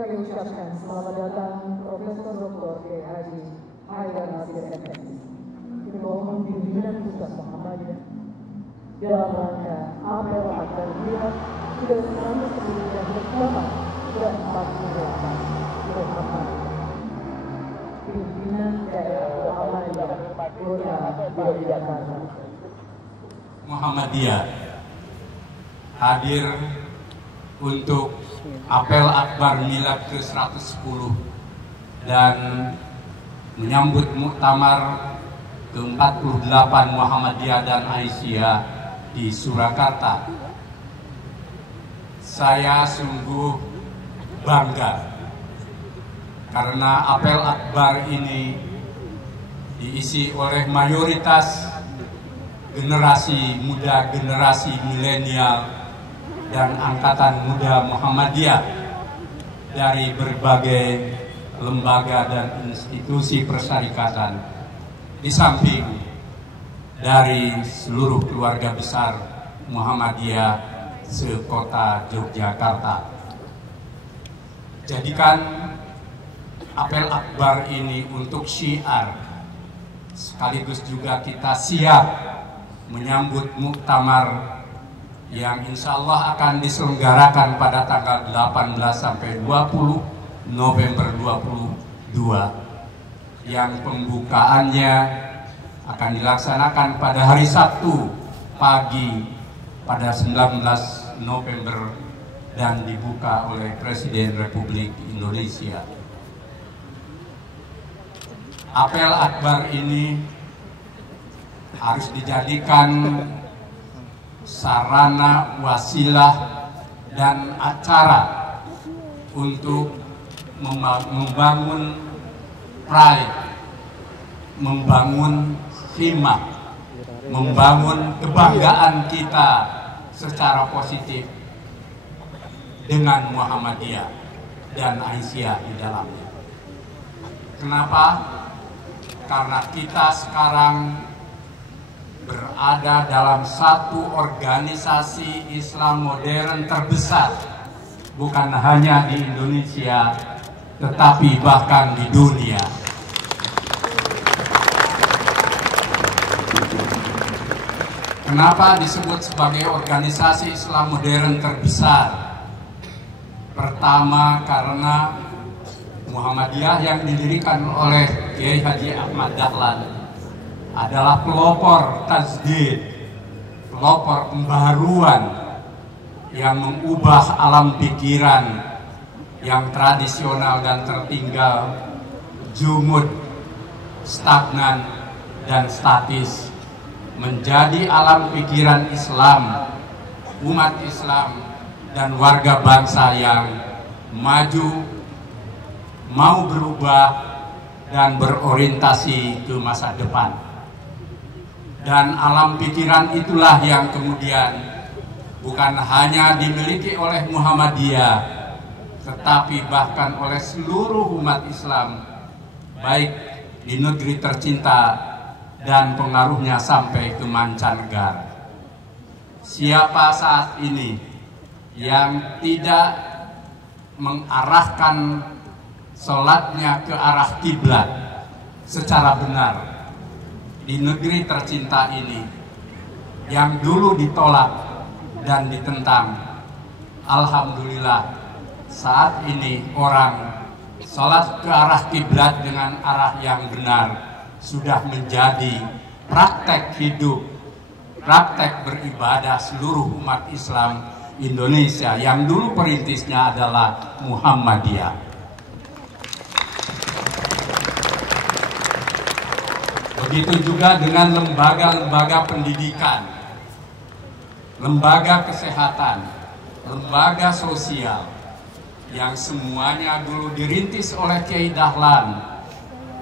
kami ucapkan selamat datang Profesor Dr. Kiai Haji Haidar Nasir MS. Dimohon pimpinan Pusat Muhammadiyah dalam rangka apel agar melihat sudah 110 yang bersama dan 48 Muhammadiyah. Pimpinan daerah Muhammadiyah Kota Yogyakarta. Muhammadiyah hadir untuk apel akbar milad ke-110 dan menyambut muktamar ke-48 Muhammadiyah dan Aisyah di Surakarta. Saya sungguh bangga karena apel akbar ini diisi oleh mayoritas generasi muda, generasi milenial dan angkatan muda Muhammadiyah dari berbagai lembaga dan institusi persyarikatan, di samping dari seluruh keluarga besar Muhammadiyah sekota Yogyakarta. Jadikan apel akbar ini untuk syiar, sekaligus juga kita siap menyambut muktamar yang insya Allah akan diselenggarakan pada tanggal 18 sampai 20 November 2022, yang pembukaannya akan dilaksanakan pada hari Sabtu pagi pada 19 November dan dibuka oleh Presiden Republik Indonesia. Apel akbar ini harus dijadikan sarana, wasilah, dan acara untuk membangun pride, membangun himmah, membangun kebanggaan kita secara positif dengan Muhammadiyah dan Aisyah di dalamnya. Kenapa? Karena kita sekarang berada dalam satu organisasi Islam modern terbesar, bukan hanya di Indonesia, tetapi bahkan di dunia. Kenapa disebut sebagai organisasi Islam modern terbesar? Pertama, karena Muhammadiyah yang didirikan oleh Kiai Haji Ahmad Dahlan adalah pelopor tajdid, pelopor pembaharuan yang mengubah alam pikiran yang tradisional dan tertinggal, jumud, stagnan, dan statis menjadi alam pikiran Islam, umat Islam, dan warga bangsa yang maju, mau berubah, dan berorientasi ke masa depan. Dan alam pikiran itulah yang kemudian bukan hanya dimiliki oleh Muhammadiyah, tetapi bahkan oleh seluruh umat Islam, baik di negeri tercinta dan pengaruhnya sampai ke mancanegara. Siapa saat ini yang tidak mengarahkan sholatnya ke arah kiblat secara benar di negeri tercinta ini, yang dulu ditolak dan ditentang, alhamdulillah saat ini orang sholat ke arah kiblat dengan arah yang benar sudah menjadi praktek hidup, praktek beribadah seluruh umat Islam Indonesia yang dulu perintisnya adalah Muhammadiyah. Begitu juga dengan lembaga-lembaga pendidikan, lembaga kesehatan, lembaga sosial, yang semuanya dulu dirintis oleh Kiai Dahlan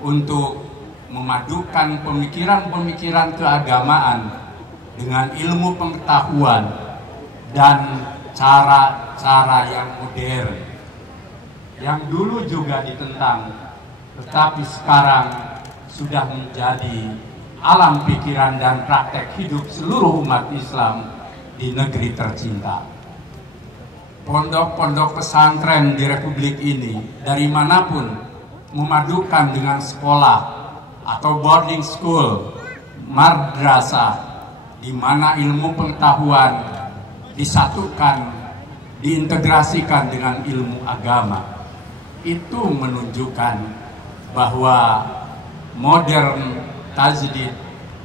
untuk memadukan pemikiran-pemikiran keagamaan dengan ilmu pengetahuan dan cara-cara yang modern, yang dulu juga ditentang, tetapi sekarang sudah menjadi alam pikiran dan praktek hidup seluruh umat Islam di negeri tercinta. pondok-pondok pesantren di Republik ini dari manapun memadukan dengan sekolah atau boarding school, madrasah, di mana ilmu pengetahuan disatukan, diintegrasikan dengan ilmu agama. Itu menunjukkan bahwa modern tajdid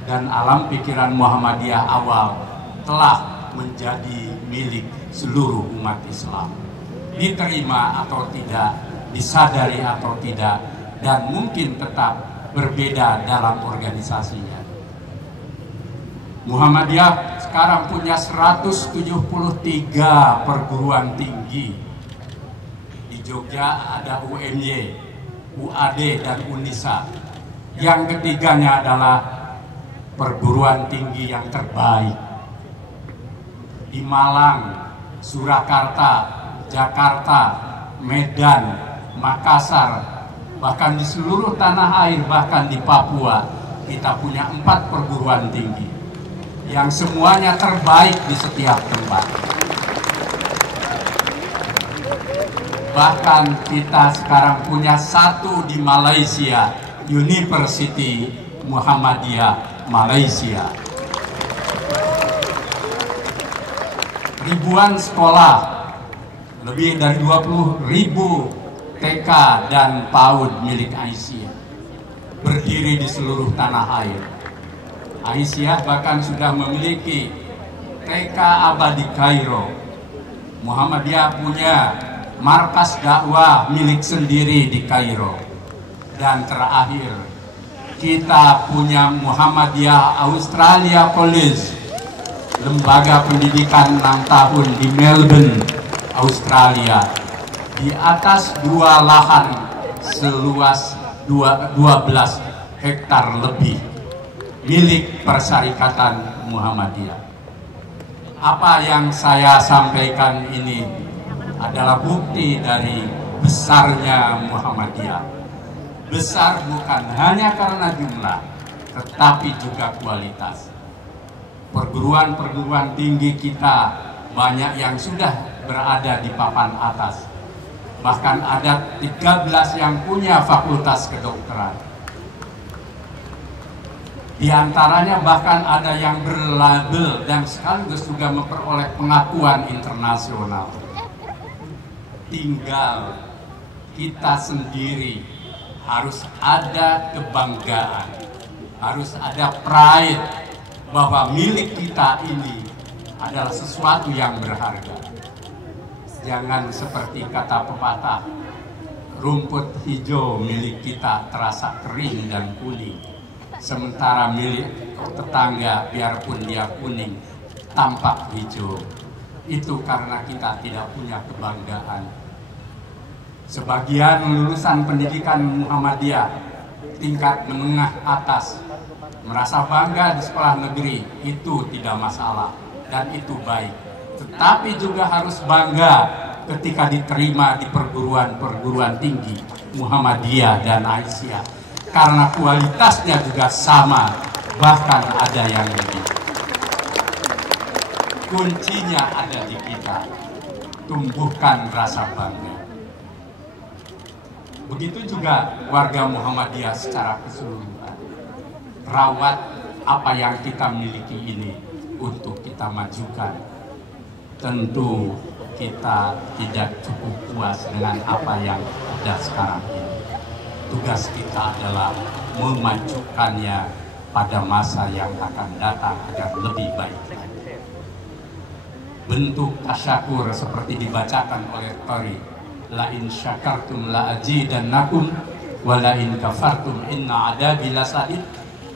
dan alam pikiran Muhammadiyah awal telah menjadi milik seluruh umat Islam. Diterima atau tidak, disadari atau tidak, dan mungkin tetap berbeda dalam organisasinya. Muhammadiyah sekarang punya 173 perguruan tinggi. Di Jogja ada UMY, UAD, dan UNISA. Yang ketiganya adalah perguruan tinggi yang terbaik. Di Malang, Surakarta, Jakarta, Medan, Makassar, bahkan di seluruh tanah air, bahkan di Papua, kita punya 4 perguruan tinggi yang semuanya terbaik di setiap tempat. Bahkan kita sekarang punya 1 di Malaysia, University Muhammadiyah Malaysia. Ribuan sekolah, lebih dari 20.000 TK dan PAUD milik Aisyah berdiri di seluruh tanah air. Aisyah bahkan sudah memiliki TK abadi Kairo. Muhammadiyah punya markas dakwah milik sendiri di Kairo. Dan terakhir, kita punya Muhammadiyah Australia College, lembaga pendidikan 6 tahun di Melbourne, Australia, di atas 2 lahan seluas 12 hektar lebih milik Persyarikatan Muhammadiyah. Apa yang saya sampaikan ini adalah bukti dari besarnya Muhammadiyah. Besar bukan hanya karena jumlah, tetapi juga kualitas. Perguruan-perguruan tinggi kita banyak yang sudah berada di papan atas. Bahkan ada 13 yang punya fakultas kedokteran. Di antaranya bahkan ada yang berlabel dan sekaligus juga memperoleh pengakuan internasional. Tinggal kita sendiri harus ada kebanggaan, harus ada pride bahwa milik kita ini adalah sesuatu yang berharga. Jangan seperti kata pepatah, rumput hijau milik kita terasa kering dan kuning, sementara milik tetangga biarpun dia kuning tampak hijau. Itu karena kita tidak punya kebanggaan. Sebagian lulusan pendidikan Muhammadiyah tingkat menengah atas merasa bangga di sekolah negeri, itu tidak masalah dan itu baik. Tetapi juga harus bangga ketika diterima di perguruan-perguruan tinggi Muhammadiyah dan Aisyah, karena kualitasnya juga sama, bahkan ada yang lebih. Kuncinya ada di kita, tumbuhkan rasa bangga. Begitu juga warga Muhammadiyah secara keseluruhan. Rawat apa yang kita miliki ini untuk kita majukan. Tentu kita tidak cukup puas dengan apa yang ada sekarang ini. Tugas kita adalah memajukannya pada masa yang akan datang agar lebih baik lagi. Bentuk tasyakur seperti dibacakan oleh Qari, la in syakartum la azidannakum wa la in kafartum inna adabi lasadid,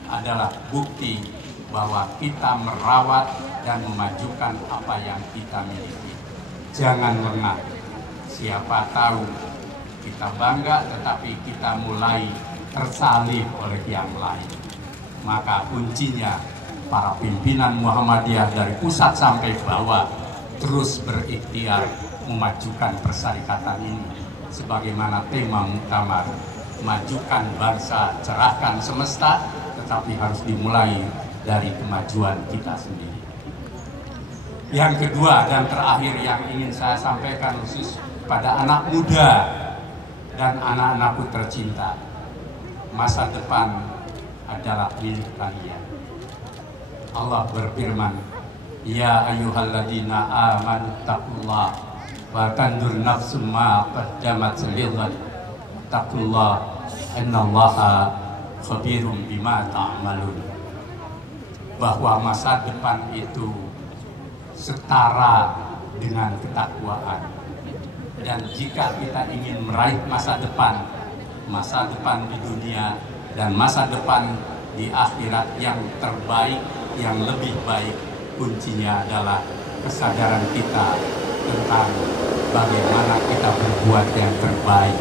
adalah bukti bahwa kita merawat dan memajukan apa yang kita miliki. Jangan lengah. Siapa tahu kita bangga tetapi kita mulai tersalib oleh yang lain. Maka kuncinya para pimpinan Muhammadiyah dari pusat sampai bawah terus berikhtiar memajukan persyarikatan ini sebagaimana tema muktamar, majukan bangsa, cerahkan semesta, tetapi harus dimulai dari kemajuan kita sendiri. Yang kedua dan terakhir yang ingin saya sampaikan khusus pada anak muda dan anak-anakku tercinta, masa depan adalah milik kalian. Allah berfirman, ya ayyuhalladzina amanu taqullah wa tandur nafsum ma qaddamat lighad taqullah innallaha khabirum bima ta'malun. Bahwa masa depan itu setara dengan ketakwaan, dan jika kita ingin meraih masa depan di dunia dan masa depan di akhirat yang terbaik, yang lebih baik, kuncinya adalah kesadaran kita tentang bagaimana kita berbuat yang terbaik.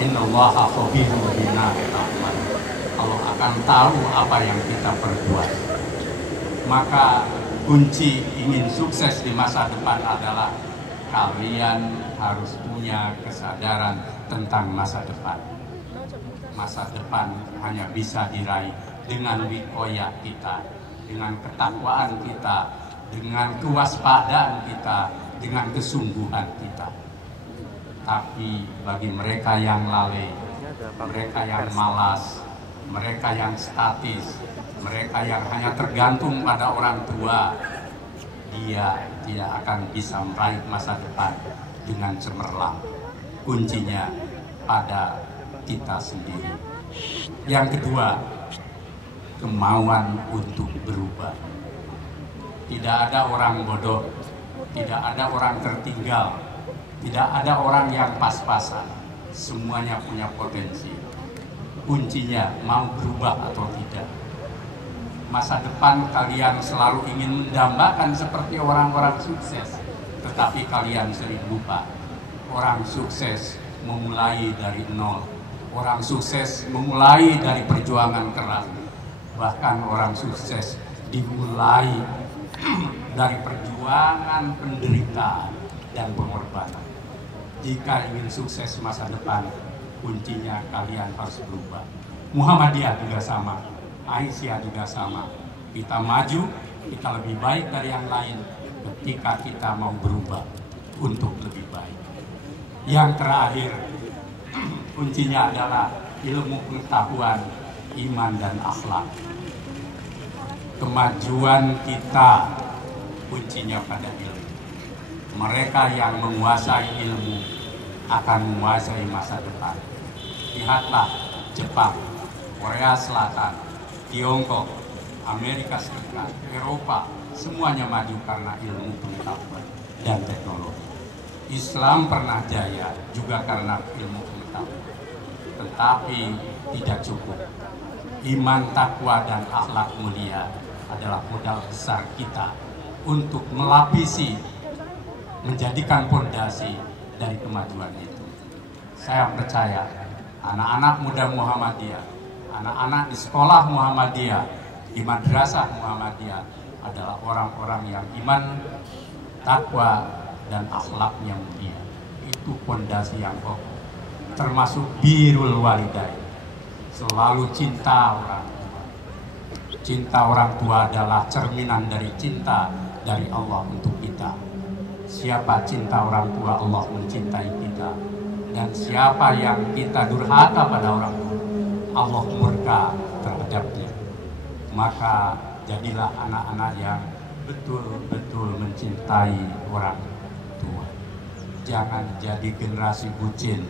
Innallaha khabirum bima ta'malun. Allah akan tahu apa yang kita perbuat. Maka kunci ingin sukses di masa depan adalah kalian harus punya kesadaran tentang masa depan. Masa depan hanya bisa diraih dengan wikoya kita, dengan ketakwaan kita, dengan kewaspadaan kita, dengan kesungguhan kita. Tapi bagi mereka yang lalai, mereka yang malas, mereka yang statis, mereka yang hanya tergantung pada orang tua, dia tidak akan bisa meraih masa depan dengan cemerlang. Kuncinya pada kita sendiri. Yang kedua, kemauan untuk berubah. Tidak ada orang bodoh, tidak ada orang tertinggal, tidak ada orang yang pas-pasan. Semuanya punya potensi. Kuncinya mau berubah atau tidak. Masa depan kalian selalu ingin mendambakan seperti orang-orang sukses, tetapi kalian sering lupa. Orang sukses memulai dari nol. Orang sukses memulai dari perjuangan keras. Bahkan orang sukses dimulai dari perjuangan penderitaan dan pengorbanan. Jika ingin sukses masa depan, kuncinya kalian harus berubah. Muhammadiyah juga sama, Aisyah juga sama. Kita maju, kita lebih baik dari yang lain ketika kita mau berubah untuk lebih baik. Yang terakhir, kuncinya adalah ilmu pengetahuan, iman dan akhlak. Kemajuan kita kuncinya pada ilmu. Mereka yang menguasai ilmu akan menguasai masa depan. Lihatlah Jepang, Korea Selatan, Tiongkok, Amerika Serikat, Eropa, semuanya maju karena ilmu pengetahuan dan teknologi. Islam pernah jaya juga karena ilmu pengetahuan. Tetapi tidak cukup. Iman, takwa, dan akhlak mulia adalah modal besar kita untuk melapisi, menjadikan fondasi dari kemajuan itu. Saya percaya anak-anak muda Muhammadiyah, anak-anak di sekolah Muhammadiyah, di madrasah Muhammadiyah adalah orang-orang yang iman, takwa, dan akhlaknya mulia. Itu fondasi yang kokoh. Termasuk birrul walidain, selalu cinta orang tua. Cinta orang tua adalah cerminan dari cinta dari Allah untuk kita. Siapa cinta orang tua, Allah mencintai kita. Dan siapa yang kita durhaka pada orang tua, Allah murka terhadapnya. Maka jadilah anak-anak yang betul-betul mencintai orang tua. Jangan jadi generasi bucin,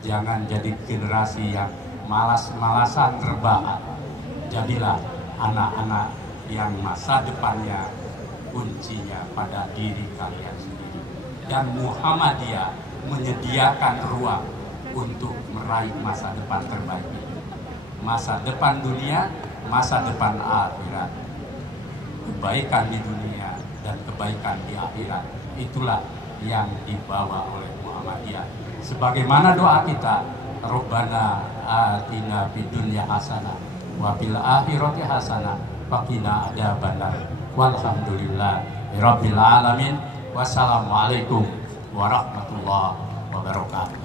jangan jadi generasi yang malas-malasan rebahan. Jadilah anak-anak yang masa depannya kuncinya pada diri kalian sendiri. Dan Muhammadiyah menyediakan ruang untuk meraih masa depan terbaik ini. Masa depan dunia, masa depan akhirat. Kebaikan di dunia dan kebaikan di akhirat, itulah yang dibawa oleh Muhammadiyah. Sebagaimana doa kita, Rabbana atina fid dunya hasanah wa fil akhirati hasanah wa qina adzabannar. Walhamdulillahirabbil alamin. Wassalamualaikum warahmatullahi wabarakatuh.